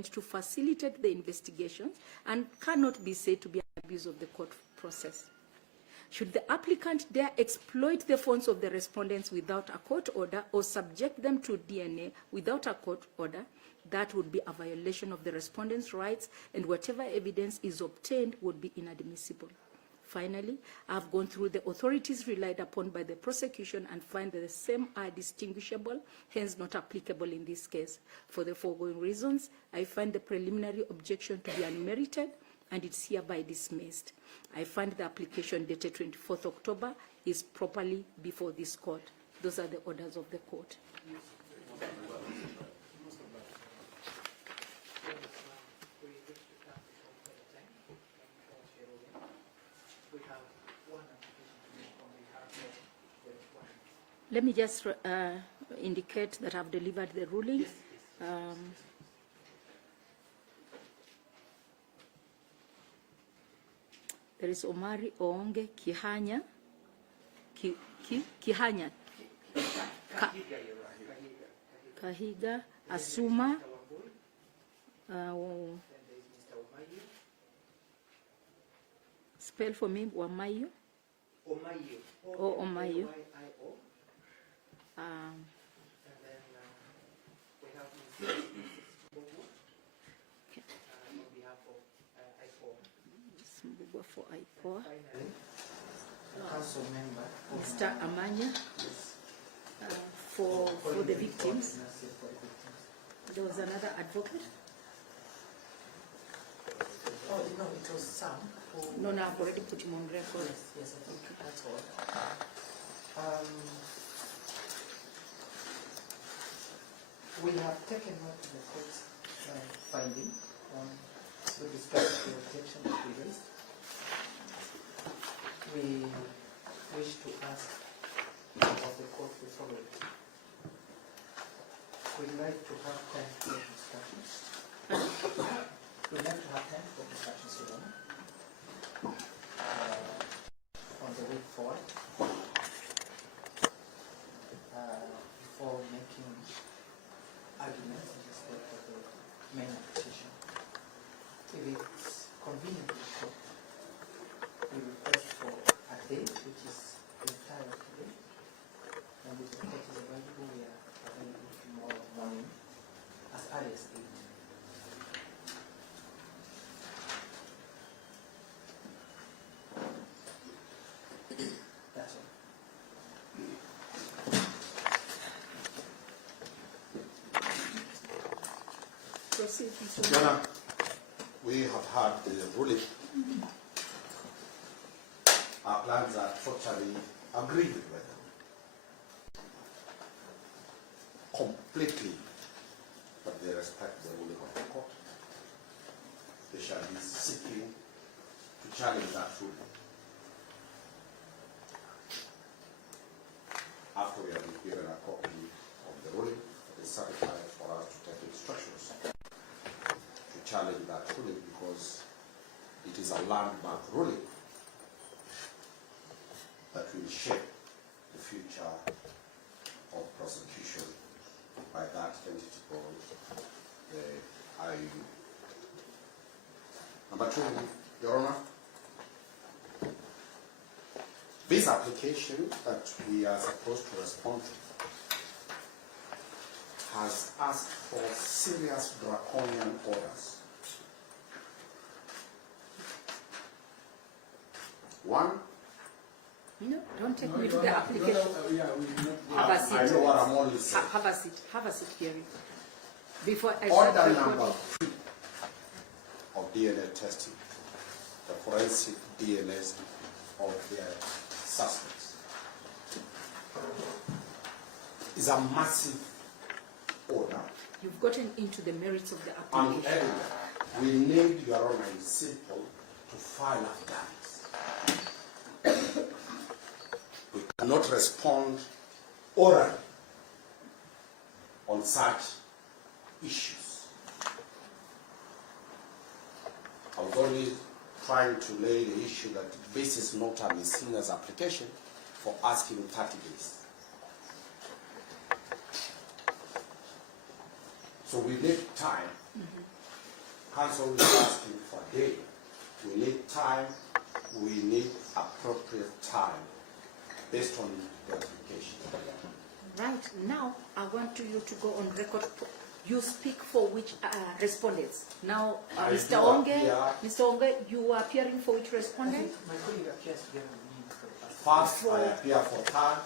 to facilitate the investigations and cannot be said to be an abuse of the court process. Should the applicant dare exploit the phones of the respondents without a court order or subject them to DNA without a court order, that would be a violation of the respondent's rights, and whatever evidence is obtained would be inadmissible. Finally, I have gone through the authorities relied upon by the prosecution and find that the same are distinguishable, hence not applicable in this case. For the foregoing reasons, I find the preliminary objection to be unmerited, and it's hereby dismissed. I find the application dated 24th October is properly before this court. Those are the orders of the court. Let me just indicate that I've delivered the ruling. There is Omari Oonge Kihanya. Kihanya. Kahiga Asuma. Spell for me, Wamayo. Omayo. Oh, Omayo. And then we have okay. On behalf of IPOA. For IPOA. Council member. Mr. Amanya. For the victims. There was another advocate. Oh, no, it was Sam. No, I've already put him on record. Yes, I think that's all. We have taken note of the court's finding with respect to the objection that we raised. We wish to ask of the court the following. We'd like to have time for discussions. We'd like to have time for discussions, Your Honor, on the way forward, before making arguments in respect of the main application. If it's convenient to the court, we request for a date which is entirely today, and if the court is available, we are available tomorrow morning as early as 8. That's all. Yana, we have had the ruling. Our plans are totally agreed with them. Completely, but they respect the ruling of the court. They shall be seeking to challenge that ruling. After we have been given a copy of the ruling, it is certified for us to take instructions to challenge that ruling, because it is a landmark ruling that will shape the future of prosecution by that entity called the IU. Number 2, Your Honor, this application that we are supposed to respond to has asked for serious draconian orders. One. No, don't take me to the application. Have a seat. I know what I'm always saying. Have a seat. Have a seat, Gary. Before I Order number 3 of DNA testing, the forensic DNA of their suspects, is a massive order. You've gotten into the merits of the application. And we need, Your Honor, in simple, to file affidavits. We cannot respond orally on such issues. I was only trying to lay the issue that this is not a miscellaneous application for asking 30 days. So we need time Council is asking for a day. We need time, we need appropriate time based on the application. Right, now I want you to go on record. You speak for which respondents? Now, Mr. Onge, you are appearing for which I respondent? think my colleague appears together with me for the first. First, I appear for third.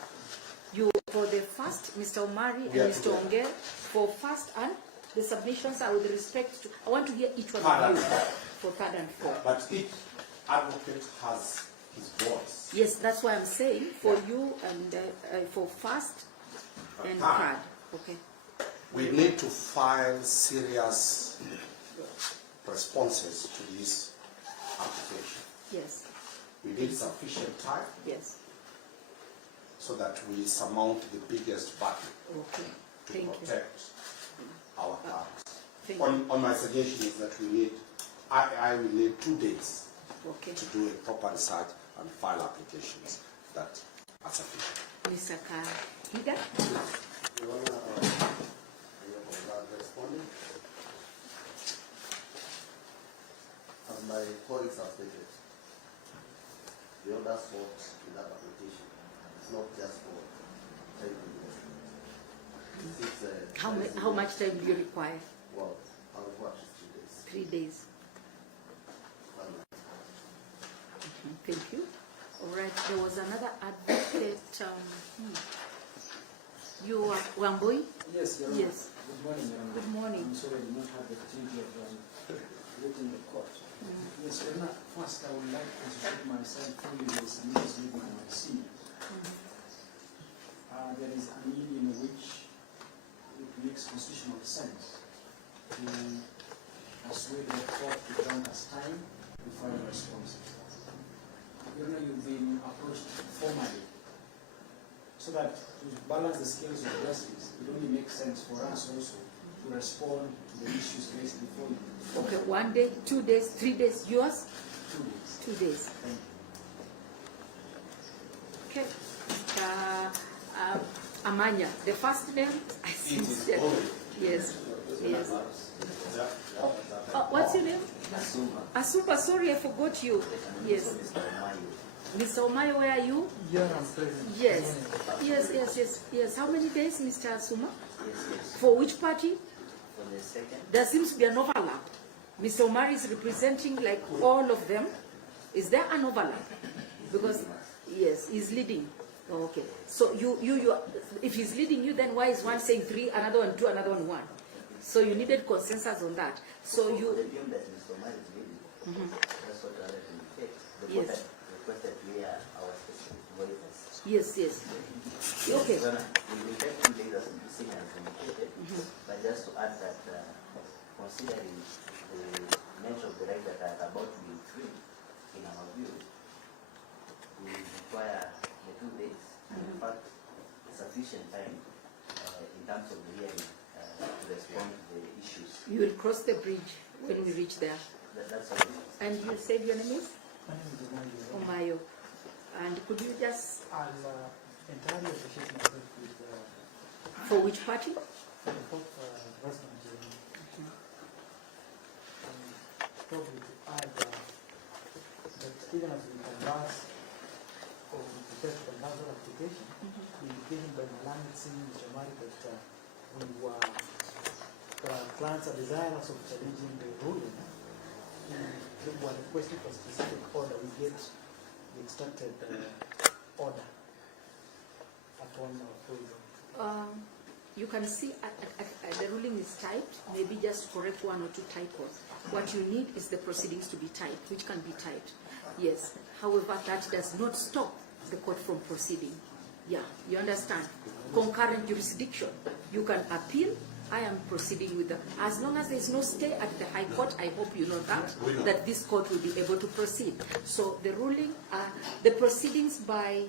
You for the first, Mr. Omari and We are Mr. together. Onge, for first, and the submissions are with respect to, I want to hear each one Third of and you fourth. for third and fourth. But each advocate has his voice. Yes, that's why I'm saying for you and for first and third. Okay. We need to file serious responses to this application. Yes, We need sufficient time yes. so that we surmount the biggest battle Okay. to Thank you. protect our parks. Thank you. On my suggestion is that we need, I will need 2 days Okay. to do a proper research and file applications that are sufficient. Mr. Kahiga? Your Honor, I am responding. As my colleagues have stated, the order sought in that application is not just for time investment. How much time do you require? Well, I will watch 3 days. 3 days. Thank you. All right. There was another advocate. You are Wambui? Yes, Your Honor. Yes. Good morning, Your Honor. Good morning. I'm sorry I did not have the opportunity of waiting the court. Yes, Your Honor. First, I would like to associate myself fully with the submissions made by my seniors. There is an area in which it makes constitutional sense to persuade the court to grant us time to file responses. Your Honor, you've been approached formally, so that to balance the scales of justice, it only makes sense for us also to respond to the issues raised before you. Okay. 1 day, 2 days, 3 days. Yours? 2 days. 2 days. Thank you. Okay. Amanya, the first name? I see. Yes. Yes. What's your name? Asumba. Sorry, I forgot you. Yes. Mr. Omayo, where are you? Here I'm present. Yes. How many days, Mr. Asuma? For which party? For the second. There seems to be an overlap. Mr. Omari is representing like all of them. Is there an overlap? Because, yes, he's leading. Oh, okay. So you, if he's leading you, then why is one saying 3, another one 2, another one 1? So you needed consensus on that. So you. The view that Mr. Omar is leading, that's what I like to indicate. The Yes. court requested to hear our specific voices. Yes. Okay. So, we will take 2 days as missing and communicated, but just to add that considering the nature of the right that are about to be free, in our view, we require the 2 days, and in fact, sufficient time in terms of the hearing to respond to the issues. You will cross the bridge when we reach there. That's all. And you said your name is? My name is Omayo. Omayo. And could you just, I'll entirely associate myself with for which party? for the fourth resident journey. Probably to add that even as we converse or we prepare to converse our application, the indication by Malami Singh, Mr. Mari, that clients are desirous of challenging the ruling. We were requesting for specific order. We get the instructed order upon approval. You can see the ruling is typed, maybe just correct 1 or 2 typos. What you need is the proceedings to be typed, which can be typed. Yes. However, that does not stop the court from proceeding. Yeah, you understand? Concurrent jurisdiction. You can appeal. I am proceeding with as long as there is no stay at the High Court, I hope you know that this court will be able to proceed. So the ruling, the proceedings by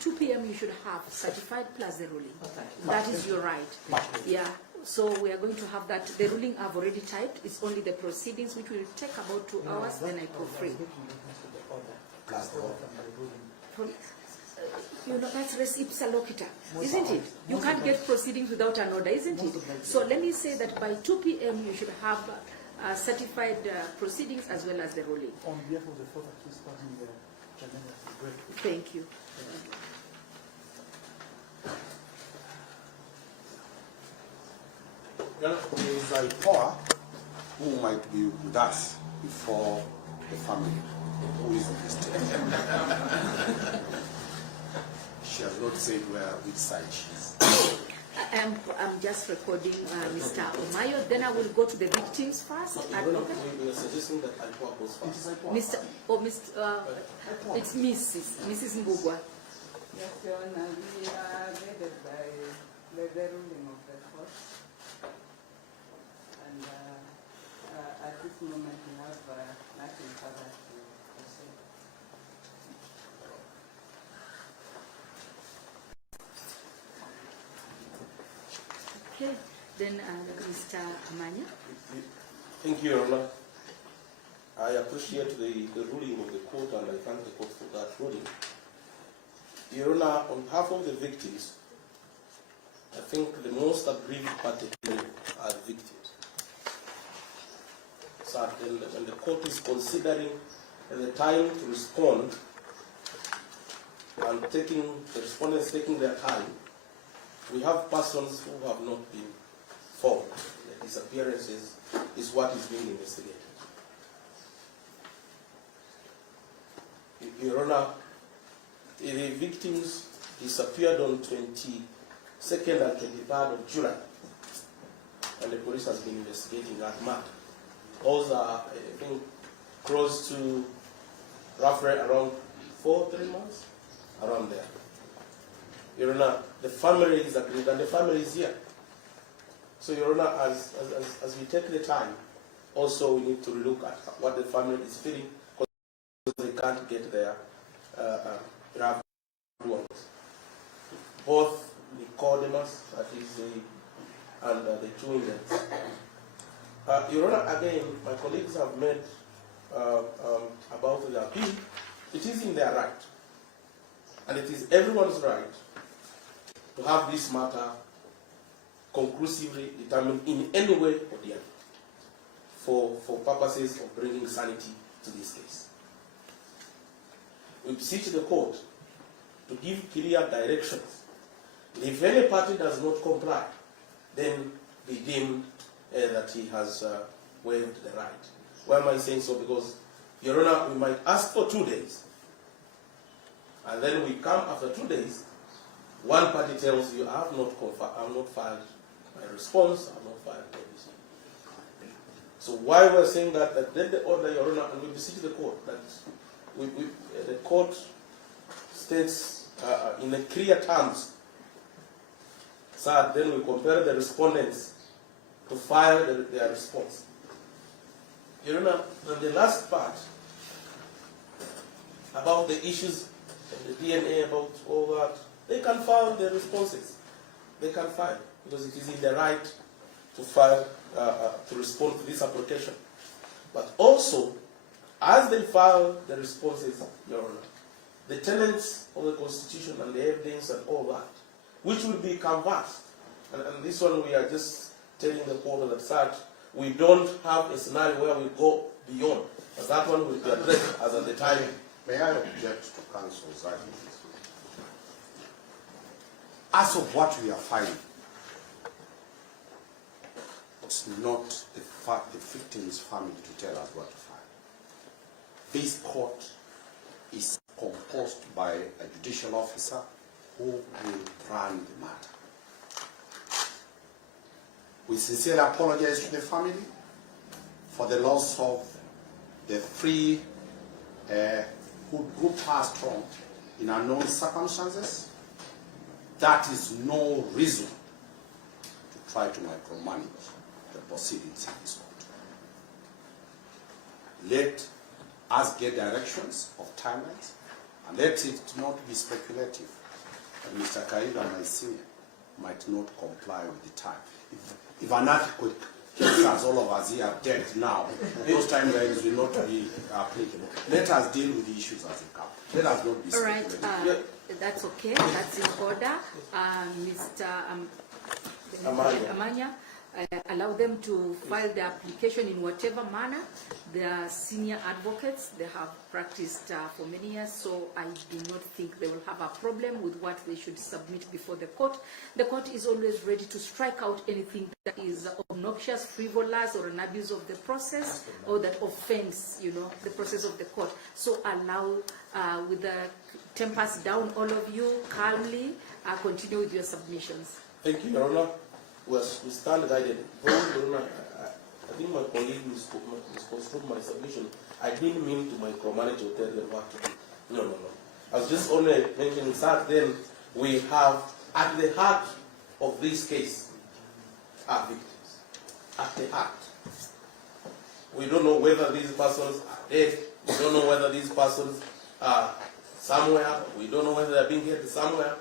2 p.m. you should have certified plus the ruling. That is your right. Yeah. So we are going to have that. The ruling I've already typed. It's only the proceedings, which will take about 2 hours. Then I proofread. Plus the order. You know, that's res ipsa loquitur, isn't it? You can't get proceedings without an order, isn't it? So let me say that by 2 p.m. you should have certified proceedings as well as the ruling. On behalf of the fourth accused party, Janela, grateful. Thank you. Well, there is a power who might be with us before the family who is on the stage. She has not said which side she is. I'm just recording Mr. Omayo. Then I will go to the victims first. Advocate. We are suggesting that IPOA goes first. It's Mrs. Mbugwa. Yes, Your Honor, we are guided by the ruling of the court. And at this moment, we have nothing further to say. Okay. Then Mr. Amanya. Thank you, Your Honor. I appreciate the ruling of the court and I thank the court for that ruling. Your Honor, on behalf of the victims, I think the most aggrieved party are the victims. So when the court is considering the time to respond and the respondents taking their time, we have persons who have not been found. The disappearances is what is being investigated. Your Honor, the victims disappeared on 22nd and 23rd of July, and the police has been investigating that matter. Those are, I think, close to roughly around 3 months, around there. Your Honor, the family is agreed, and the family is here. So, Your Honor, as we take the time, also we need to look at what the family is feeling, because they can't get their loved ones. Both Nicodemus, that is and the two Indians. Your Honor, again, my colleagues have made about the appeal. It is in their right, and it is everyone's right to have this matter conclusively determined in any way or the other for purposes of bringing sanity to this case. We beseech the court to give clear directions. If any party does not comply, then be deemed that he has waived the right. Why am I saying so? Because, Your Honor, we might ask for 2 days, and then we come after 2 days, one party tells you, I have not filed my response, I have not filed everything. So why we're saying that then the order, Your Honor, and we beseech the court that the court states in a clear terms, sir, then we compare the respondents to file their response. Your Honor, and the last part about the issues and the DNA, about all that, they can file their responses. They can file, because it is in their right to file, to respond to this application. But also, as they file the responses, Your Honor, the tenets of the Constitution and the evidence and all that, which will be canvassed, and this one we are just telling the court that such, we don't have a scenario where we go beyond, but that one will be addressed as at the time. May I object to counsel's argument? As of what we are filing, it's not the victim's family to tell us what to file. This court is composed by a judicial officer who will run the matter. We sincerely apologize to the family for the loss of the three who passed on in unknown circumstances. That is no reason to try to micromanage the proceedings in this court. Let us get directions of timelines, and let it not be speculative that Mr. Kaida, my senior, might not comply with the time. If an article as all of us here are dead now, those timelines will not be applicable. Let us deal with the issues as they come. Let us not be speculative. All right, that's okay. That's in order. Mr. Amanya, allow them to file their application in whatever manner. They are senior advocates. They have practiced for many years, so I do not think they will have a problem with what they should submit before the court. The court is always ready to strike out anything that is obnoxious, frivolous, or an abuse of the process, or that offends, the process of the court. So allow, with the tempers down, all of you, calmly, continue with your submissions. Thank you, Your Honor. We stand guided. I think my colleague misconstrued my submission. I didn't mean to micromanage or tell them what to do. No. I was just only mentioning that then we have, at the heart of this case, are victims. At the heart. We don't know whether these persons are dead. We don't know whether these persons are somewhere. We don't know whether they're being held somewhere.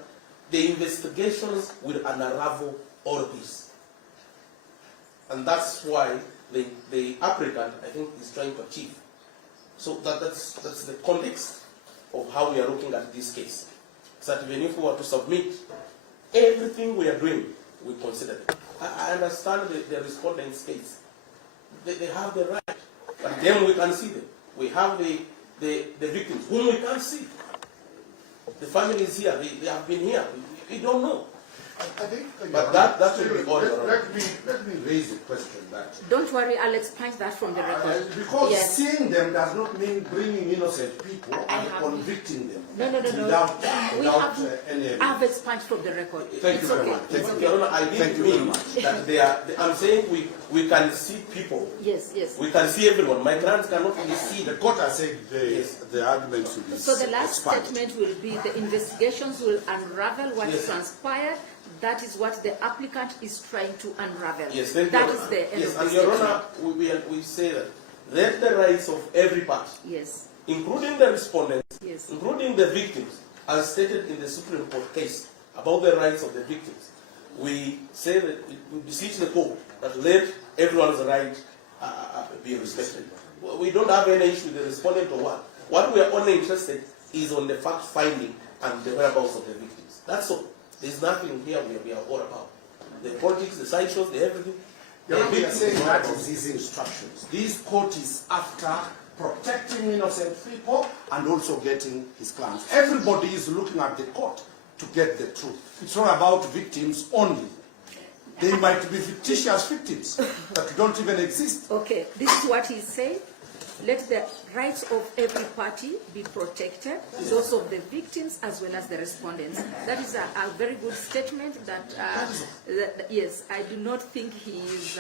The investigations will unravel all this. And that's why the applicant, I think, is trying to achieve. So that's the context of how we are looking at this case. So that even if we were to submit everything we are doing, we consider it. I understand the respondent's case. They have the right, but then we can see them. We have the victims whom we can't see. The family is here. They have been here. We don't know. I think, but that will be all. Let me raise a question that. Don't worry, I'll expunge that from the record. Because yes. Seeing them does not mean bringing innocent people and convicting them. No. Without any. I've expunged from the record. Thank you very much. Thank you. I didn't mean that they are. I'm saying we can see people. Yes. We can see everyone. My clients cannot be seen. The court has said the argument should be. So the last expunged. statement will be the investigations will unravel what transpired. That is what the applicant is trying to unravel. Yes, thank that you. is the end of the and Your statement. Honor, we say that let the rights of every party, yes, including the respondents, yes, including the victims, as stated in the Supreme Court case about the rights of the victims, we say that we beseech the court that let everyone's right be respected. We don't have any issue with the respondent or what. What we are only interested is on the fact finding and the whereabouts of the victims. That's all. There's nothing here we are all about. The politics, the sideshows, the everything. We are saying that is his instructions. This court is after protecting innocent people and also getting his clients. Everybody is looking at the court to get the truth. It's not about victims only. They might be fictitious victims that don't even exist. Okay, this is what he said. Let the rights of every party be protected, those of the victims as well as the respondents. That is a very good statement that, yes, I do not think he is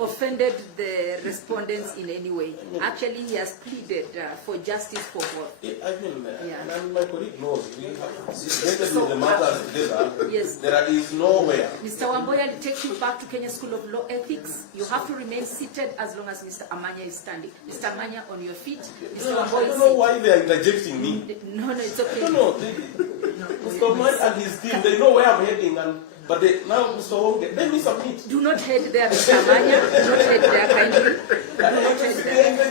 offended the respondents in any way. Actually, he has pleaded for justice for both. I mean, and my colleague knows, we have situated with the matters together. Yes. There is nowhere. Mr. Wamboya, I'll take you back to Kenya School of Law Ethics. You have to remain seated as long as Mr. Amanya is standing. Mr. Amanya, on your feet. Mr. I don't know why they are interjecting me. No, it's okay. I don't know. Mr. Amanya and his team, they know where I'm heading, but now Mr. Wonge, let me submit. Do not head there, Mr. Amanya. Do not head there, kindly. Do not head there.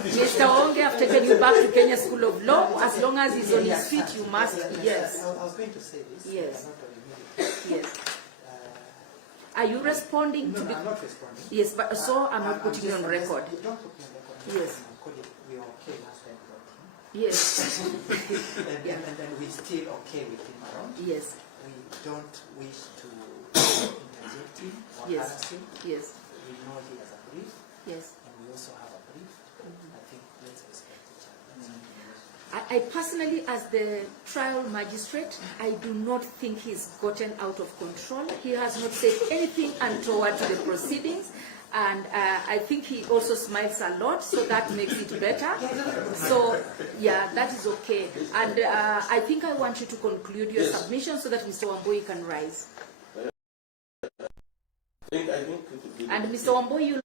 Mr. Wonge, I've taken you back to Kenya School of Law. As long as he's on his feet, you must, yes. I was going to say this. Yes. Not only me. Yes. Are you responding to the... I'm not responding. Yes, but so I'm not putting you on record. You don't put me on record. Yes. We were okay last time. Yes. And then we're still okay with him around. Yes. We don't wish to interject him or Yes. harass him. Yes. We know he has a brief, Yes. and we also have a brief. I think let's respect each other. I personally, as the trial magistrate, I do not think he's gotten out of control. He has not said anything untoward to the proceedings. And I think he also smiles a lot, so that makes it better. So, yeah, that is okay. And I think I want you to conclude your submission so that Mr. Wambui can rise. And Mr. Wambui,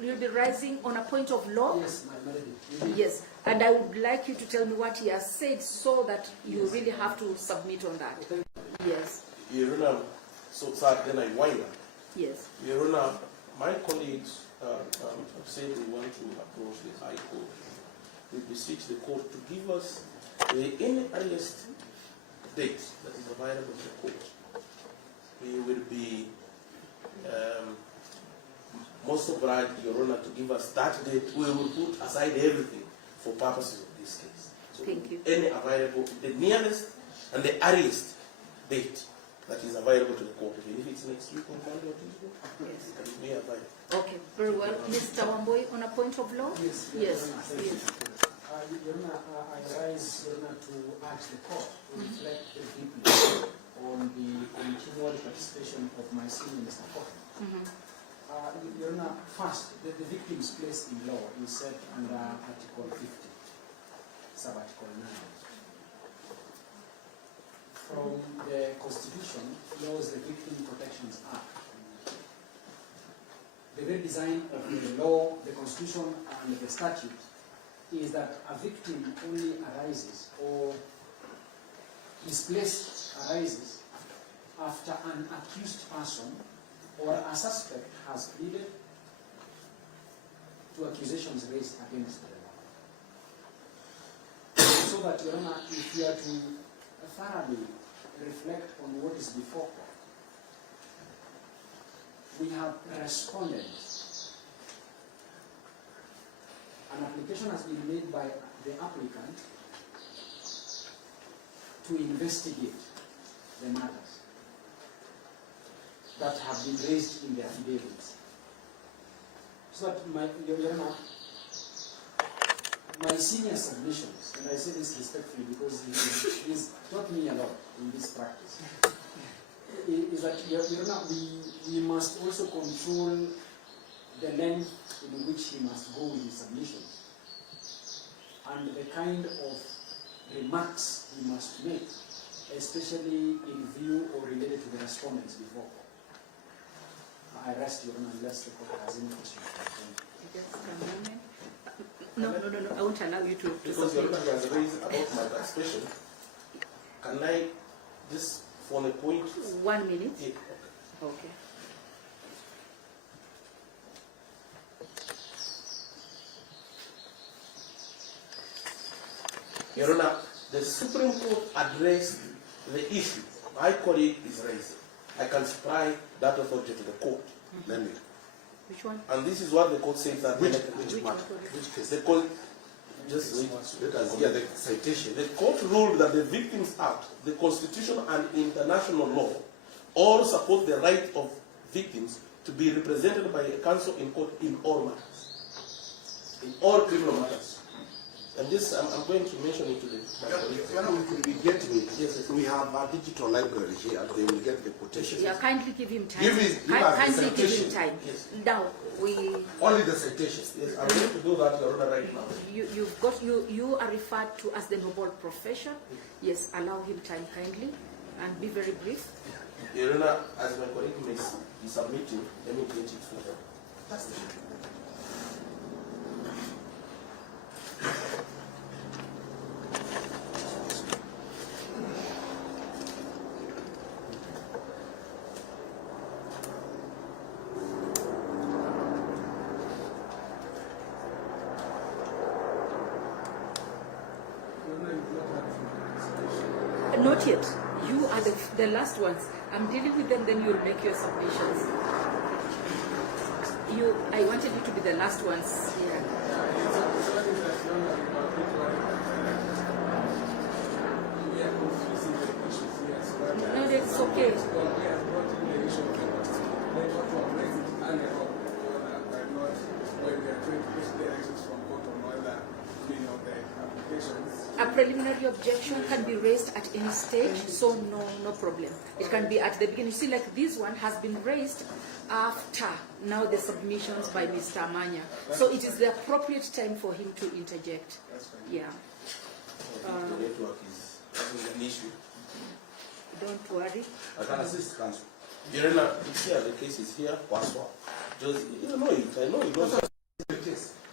you'll be rising on a point of law? Yes, my lady. Yes, and I would like you to tell me what he has said so that you really have to submit on that. Yes. So then I wind up. Yes. Your Honor, my colleagues have said we want to approach the High Court. We beseech the court to give us any earliest date that is available to the court. We will be most obliged, Your Honor, to give us that date. We will put aside everything for purposes of this case. So Thank you. any available, the nearest and the earliest date that is available to the court, even if it's next week on Monday or Tuesday, Yes. it will be available. Okay, very well. Mr. Wamboi, on a point of law? Yes. Yes. Yes. Your Honor, I rise, Your Honor, to ask the court to reflect deeply on the continual participation of my senior Mr. Court. Your Honor, first, the victim's place in law is set under Article 50, sub-Article 9. From the Constitution flows the Victim Protections Act. The very design of the law, the Constitution, and the statute is that a victim only arises, or his place arises, after an accused person or a suspect has pleaded to accusations raised against them. So that, Your Honor, if you are to thoroughly reflect on what is before court, we have responded. An application has been made by the applicant to investigate the matters that have been raised in the affidavits. So that, Your Honor, my senior submissions, and I say this respectfully because he's taught me a lot in this practice, is that, Your Honor, we must also control the length in which he must go with his submissions and the kind of remarks he must make, especially in view or related to the respondents before court. I rest, Your Honor, unless the court has any questions. Just a moment. No, I won't allow you to Because Your submit. Honor has raised about my participation, can I just, for the point? 1 minute. Yeah. Okay. Your Honor, the Supreme Court addressed the issue my colleague is raising. I can supply that authority to the court. Let me. Which one? And this is what the court says that Which Which matter? one? Which case? the court just wait. Let us hear the citation. The court ruled that the Victims Act, the Constitution and international law all support the right of victims to be represented by a counsel in court in all matters, in all criminal matters. And this, I'm going to mention it to the We get me. Yes, We have a digital library here. They will get the quotation. Yeah, kindly give him time. Give us the Kindly give him citation. time. Yes. Now, we Only the citation. Yes, I'm going to do that, Your Honor, right now. you are referred to as the noble profession. Yes, allow him time kindly and be very brief. Your Honor, as my colleague may be submitting, let me get it for them. Not yet. You are the last ones. I'm dealing with them, then you'll make your submissions. I wanted you to be the last ones here. No, that's okay. A preliminary objection can be raised at any stage, so no problem. It can be at the beginning. You see, like this one has been raised after now the submissions by Mr. Amanya. So it is the appropriate time for him to interject. Yeah. The network is an issue. Don't worry. I can assist counsel. Your Honor, it's here, the case is here. Password. Just, you know it, I know it was.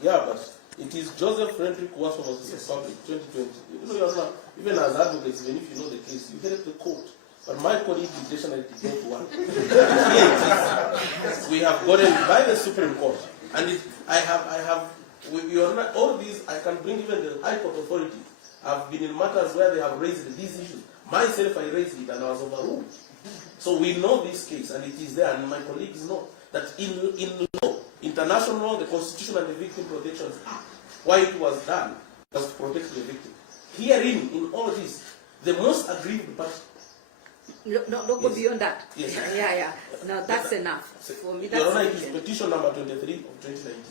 Yeah, but it is Joseph Frederick Wasson of the Republic, 2020. You know, Your Honor, even as advocates, even if you know the case, you get it to court. But my colleague intentionally did not want. Here it is. We have gotten by the Supreme Court, and Your Honor, all these, I can bring even the High Court authorities. I've been in matters where they have raised these issues. Myself, I raised it and I was overruled. So we know this case, and it is there, and my colleagues know that in law, international law, the Constitution and the Victim Protection Act, why it was done was to protect the victim. Herein, in all this, the most aggrieved party. No, don't go Yes. beyond that. Yes. Yeah. No, that's enough. For me, that's Your Honor, it is sufficient. petition number 23 of 2019.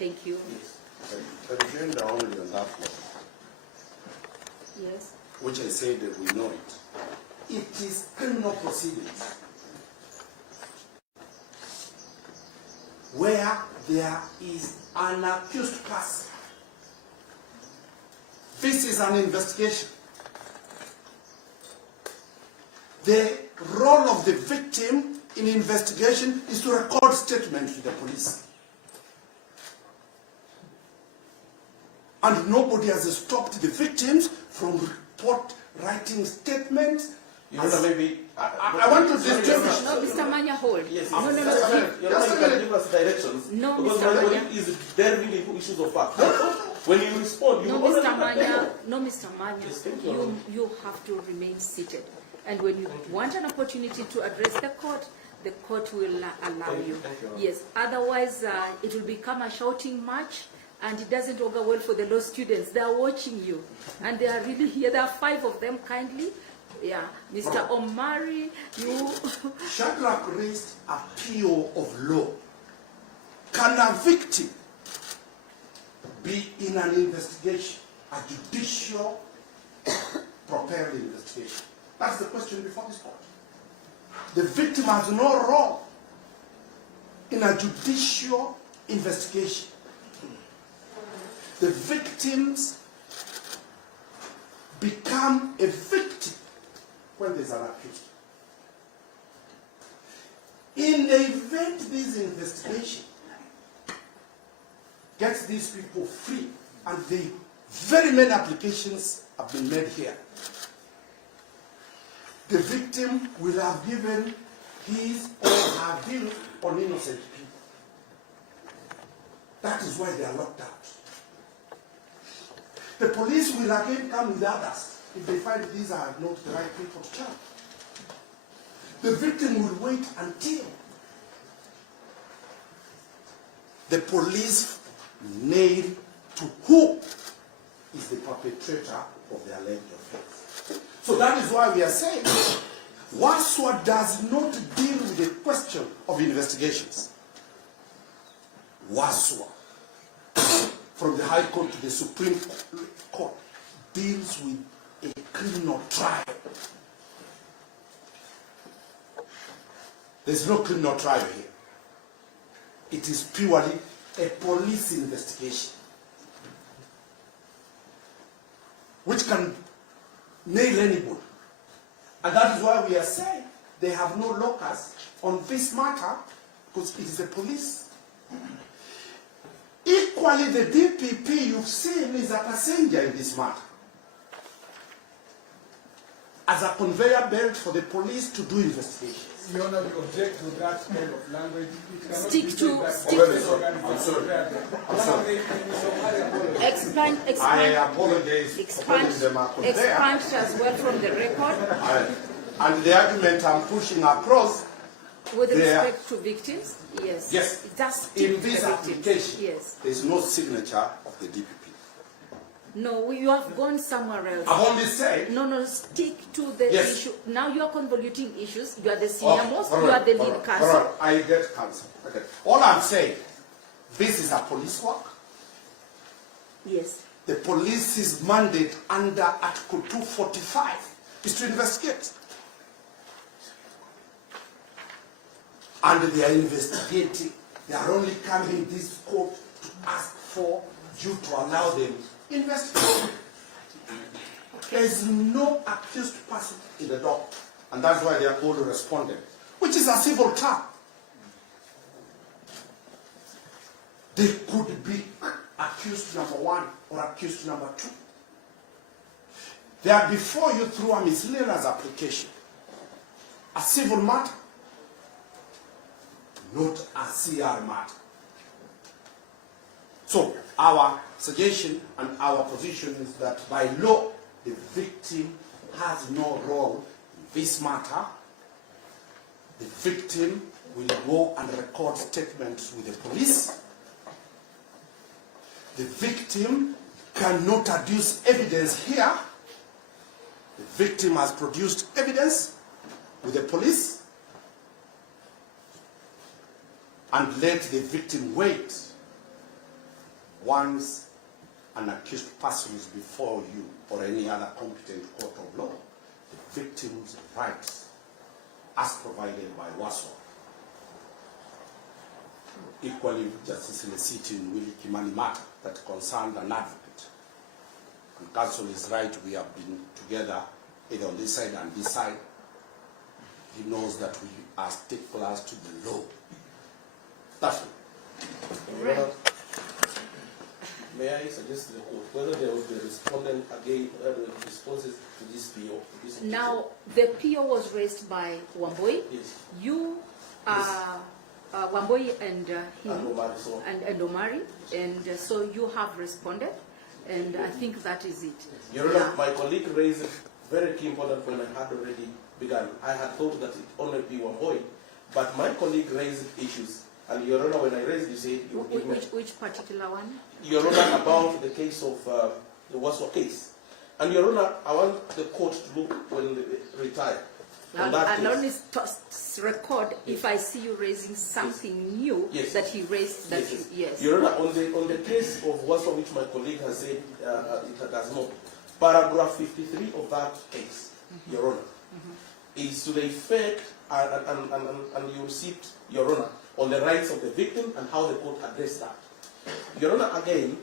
Thank you. Yes. The agenda only on that one, Yes. which I said that we know it. It is criminal proceedings where there is an accused person. This is an investigation. The role of the victim in investigation is to record statement to the police. And nobody has stopped the victims from writing statements. Your Honor, maybe... I want to distinguish. No, Mr. Manya, hold. Yes. No. Your Honor, you can give us directions. No, because Mr. my Manya. colleague is delving into issues of fact. When you respond, you No, already Mr. Manya. No, Mr. Manya. Yes, thank you. You have to remain seated. And when you want an opportunity to address the court will allow you. Thank you. Yes. Otherwise, it will become a shouting match, and it doesn't augur well for the law students. They are watching you, and they are really here. There are 5 of them. Kindly, yeah, Mr. Omari, you. Shadrach raised a PO of law. Can a victim be in an investigation, a judicial propelled investigation? That's the question before this court. The victim has no role in a judicial investigation. The victims become a victim when there's an accused. In the event this investigation gets these people free, and very many applications have been made here, the victim will have given his or her view on innocent people. That is why they are locked out. The police will again come with others if they find these are not the right people to charge. The victim will wait until the police nail to who is the perpetrator of the alleged offense. So that is why we are saying WASWA does not deal with the question of investigations. WASWA, from the High Court to the Supreme Court, deals with a criminal trial. There's no criminal trial here. It is purely a police investigation, which can nail anybody. And that is why we are saying they have no locus on this matter, because it is the police. Equally, the DPP you've seen is a passenger in this matter, as a conveyor belt for the police to do investigations. Your Honor, we object to that kind of language. It cannot Stick be to- said that stick police to- organization I'm sorry. Expand I apologize for putting them up there. as well from the record And the argument I'm pushing across, with There- respect to victims. Yes. yes, Just in stick to this the victims. application, Yes. there is no signature of the DPP. No, you have gone somewhere else. I've only said, No, stick to the Yes. issue. Now you are convoluting issues. You are the senior most, all you right, are the all lead right, counsel. all right, I get counsel. Okay. All I'm saying, this is a police work. Yes. The police's mandate under Article 245 is to investigate. And they are investigating. They are only coming this court to ask for you to allow them investigate. There is no accused person in the dock, and that's why they are called a respondent, which is a civil term. They could be accused number 1 or accused number 2. They are before you through a miscellaneous application, a civil matter, not a CR matter. So our suggestion and our position is that by law, the victim has no role in this matter, the victim will go and record statements with the police. The victim cannot adduce evidence here. The victim has produced evidence with the police, and let the victim wait. Once an accused person is before you or any other competent court of law, the victim's rights, as provided by WASO, equally Justice in the seat in Willie Kimani matter that concerned an advocate. And counsel is right, we have been together either on this side and this side. He knows that we are sticklers to the law. That's it. Right. May I suggest to the court whether there will be respondent again responses to this PO? Now, the PO was raised by Wamboi. Yes. You, Wamboi and him, And Omari, so on. and Omari, and so you have responded, and I think that is it. Your Honor, my colleague raised a very key important when I had already begun. I had thought that it only be Wamboi, but my colleague raised issues. And Your Honor, when I raised, you said you would give me... Which particular one? Your Honor, about the case of the Waswa case. And Your Honor, I want the court to look when they retire. And only record if I see you raising something new that he raised. That yes. yes. Your Honor, on the case of Waswa, which my colleague has said it does not. Paragraph 53 of that case, Your Honor, is to the effect, and you received, Your Honor, on the rights of the victim and how the court addressed that. Your Honor, again,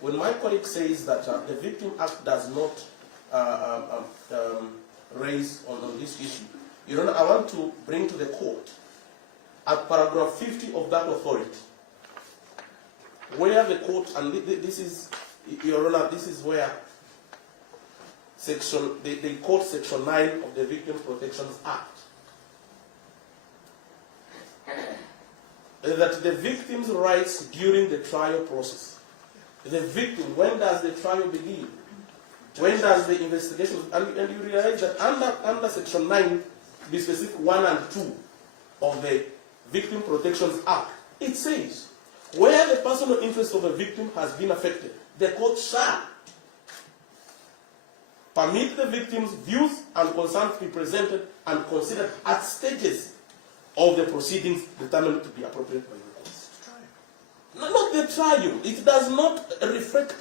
when my colleague says that the Victim Act does not raise on this issue, Your Honor, I want to bring to the court at paragraph 50 of that authority, where the court, and this is, Your Honor, this is where they quote section 9 of the Victim Protection Act, that the victim's rights during the trial process. The victim, when does the trial begin? When does the investigation, and you realize that under section 9, the specific 1 and 2 of the Victim Protection Act, it says, where the personal interest of a victim has been affected, the court shall permit the victim's views and concerns to be presented and considered at stages of the proceedings determined to be appropriate by the court. Not the trial. It does not reflect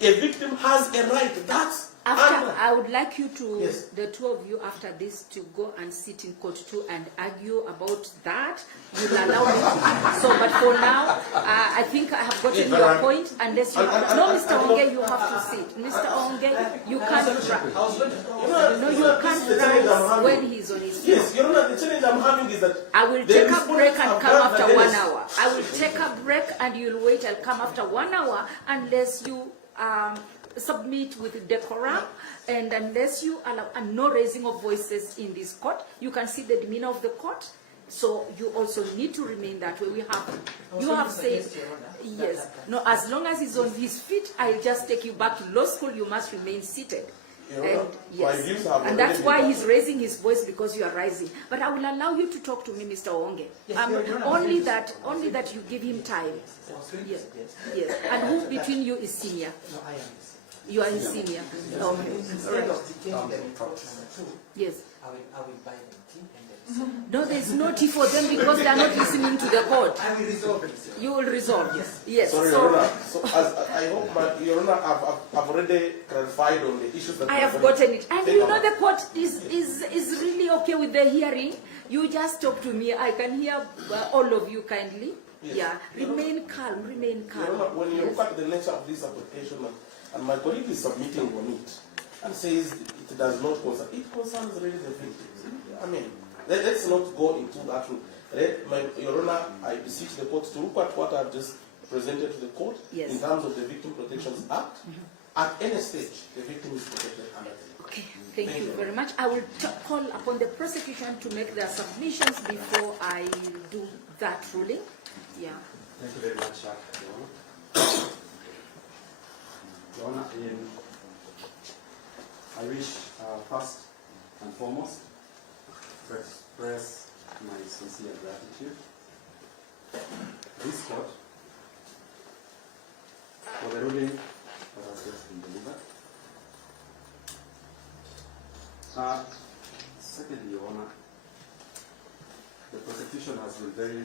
a victim has a right. That's after, I would like you to, yes, the two of you after this, to go and sit in court too and argue about that. You'll allow me to. So, but for now, I think I have gotten your point. Unless you, no, Mr. Onge, you have to sit. Mr. Onge, you can't run. No, you can't rise when he's on his feet. Yes, Your Honor, the challenge I'm having is that I will take a break and come after 1 hour. I will take a break and you'll wait. I'll come after 1 hour unless you submit with decorum, and unless you allow no raising of voices in this court. You can see the demeanor of the court, so you also need to remain that way. We have, you have said, yes, no, as long as he's on his feet, I'll just take you back to law school. You must remain seated. And, yes, and that's why he's raising his voice, because you are rising. But I will allow you to talk to me, Mr. Onge. Only that you give him time. Yes, yes. And who between you is senior? No, I am. You are his senior. So Okay. instead of detaining the report number 2, Yes. I will buy them tea and then No, there's no tea for them because they are not listening to the court. I will resolve it. You will resolve. Yes. Yes. sorry, Your Honor. So I hope, Your Honor, I've already clarified on the issues that I have gotten it. And you know the court is really okay with the hearing. You just talk to me. I can hear all of you kindly. Yes. Yeah. Remain calm. Remain calm. Your Honor, when you Yes. look at the nature of this application, and my colleague is submitting on it, and says it does not concern, it concerns really the victims. I mean, let's not go into that route. Your Honor, I beseech the court to look at what I've just presented to the court Yes. in terms of the Victim Protection Act. At any stage, the victim is protected under the law. Okay, thank you very much. I will call upon the prosecution to make their submissions before I do that ruling. Yeah. Thank you very much, Your Honor. Your Honor, I wish first and foremost to express my sincere gratitude. This court, for the ruling that has just been delivered. Secondly, Your Honor, the prosecution has been very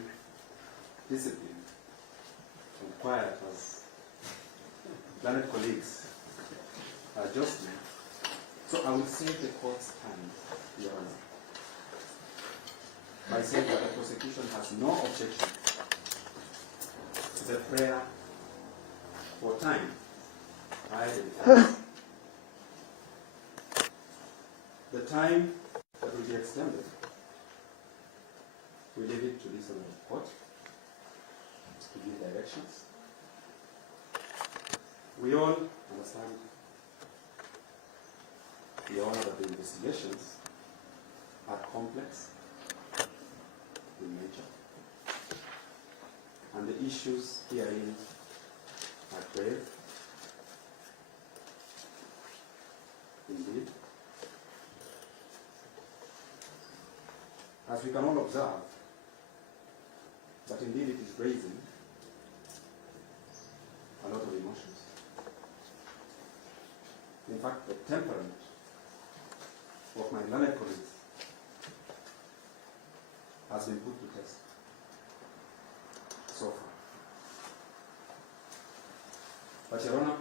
disciplined and quiet, as learned colleagues just made. So I will save the court's time, Your Honor, by saying that the prosecution has no objection to the prayer for time by the defense. The time that will be extended, we leave it to this honorable court to give directions. We all understand the honor that the investigations are complex in nature, and the issues herein are grave indeed. As we can all observe, that indeed it is raising a lot of emotions. In fact, the temperament of my learned colleagues has been put to test so far. But Your Honor,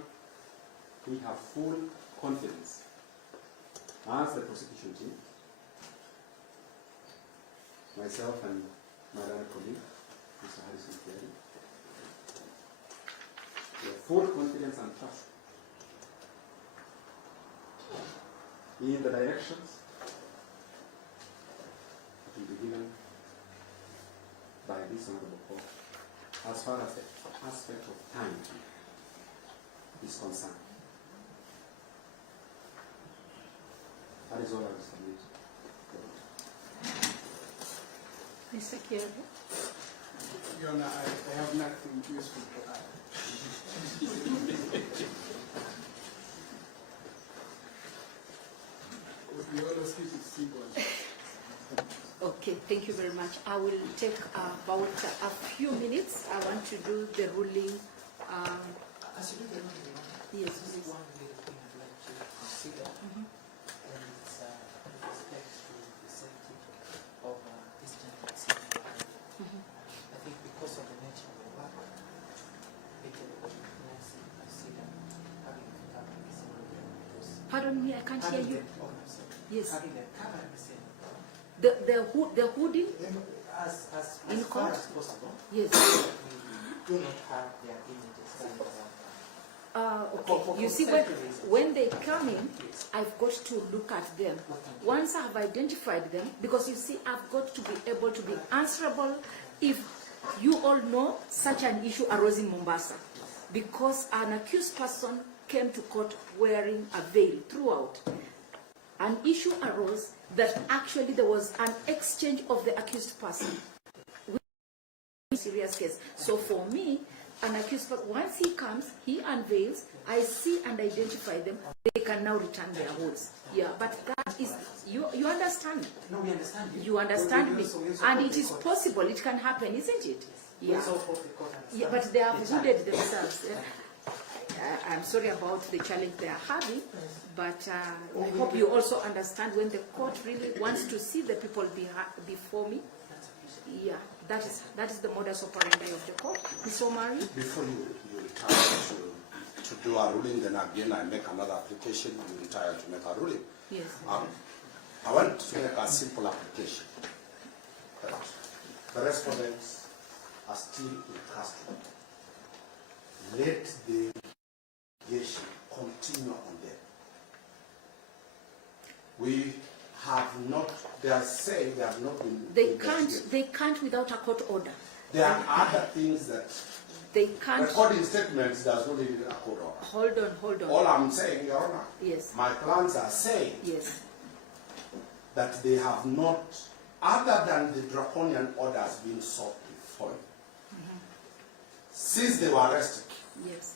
we have full confidence as the prosecution team, myself and my learned colleague, Mr. Harrison Thierry, we have full confidence and trust in the directions that will be given by this honorable court as far as the aspect of time is concerned. That is all I will submit. Mr. Kiago? Your Honor, I have nothing useful to add. We always keep it simple. Okay, thank you very much. I will take about a few minutes. I want to do the ruling. As you do the ruling, Yes, this is please. one little thing I'd like to consider, and it's with respect to the safety of this gentleman. I think because of the nature of the work, it would Nancy consider having the cover the same because Pardon me, I can't hear you. Yes. Having the cover the same. The hooding? As In far court? as possible, Yes. we do not have their images standing around. Okay. You see, when they come in, I've got to look at them. Once I've identified them, because you see, I've got to be able to be answerable if you all know such an issue arose in Mombasa. Because an accused person came to court wearing a veil throughout. An issue arose that actually there was an exchange of the accused person. Serious case. So for me, an accused person, once he comes, he unveils, I see and identify them, they can now return their holds. Yeah, but that is, you understand? No, we understand you. You understand me? We also And support it the is court. possible, it can happen, isn't it? We Yeah. also support the court and Yeah, stand but they have the hooded challenge. themselves. I'm sorry about the challenge they are having, but I hope you also understand when the court really wants to see the people before me. Yeah, that is the modus operandi of the court. Ms. Omari? Before you retire to do a ruling, then again I make another application, you retire to make a ruling. Yes. I want to make a simple application. That the respondents are still in custody. Let the investigation continue on them. We have not, they are saying they have not been investigated. They can't without a court order. There are other things that They can't. recording statements does not need a court order. Hold on. All I'm saying, Your Honor, Yes. my plans are saying Yes. that they have not, other than the draconian orders being sought before you, since they were arrested, Yes.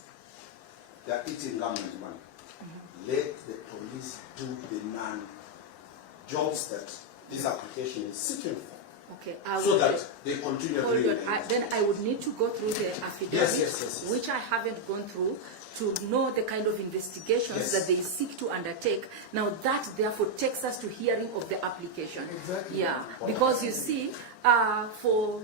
they are eating government money. Let the police do the non-jobs that this application is seeking for. Okay, so that they continue hold doing on. it. Then I would need to go through the affidavit, Yes. which I haven't gone through, to know the kind of investigations Yes. that they seek to undertake. Now that therefore takes us to hearing of the application. Exactly. Yeah, because you see, for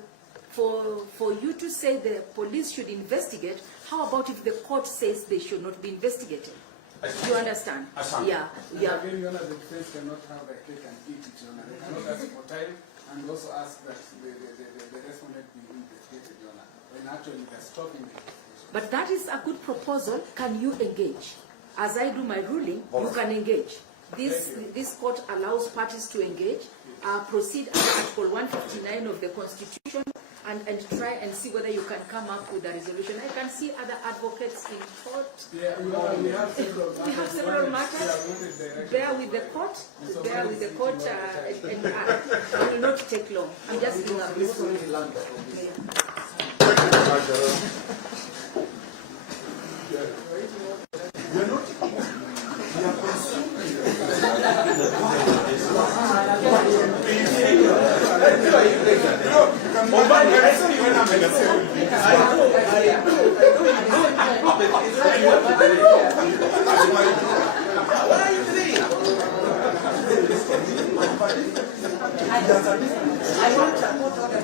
you to say the police should investigate, how about if the court says they should not be investigated? You understand? Yeah, And yeah. again, Your Honor, the defense cannot have a cake and eat it, Your Honor. They cannot ask for time and also ask that the respondent be investigated, Your Honor. When actually they're stopping the investigation. But that is a good proposal. Can you engage? As I do my ruling, you can engage. This court allows parties to engage, proceed under Article 159 of the Constitution, and try and see whether you can come up with a resolution. I can see other advocates in court. Yeah, we have several matters. We have several matters. Bear with the court. Bear with the court, and it will not take long. I'm just doing a I want to put on a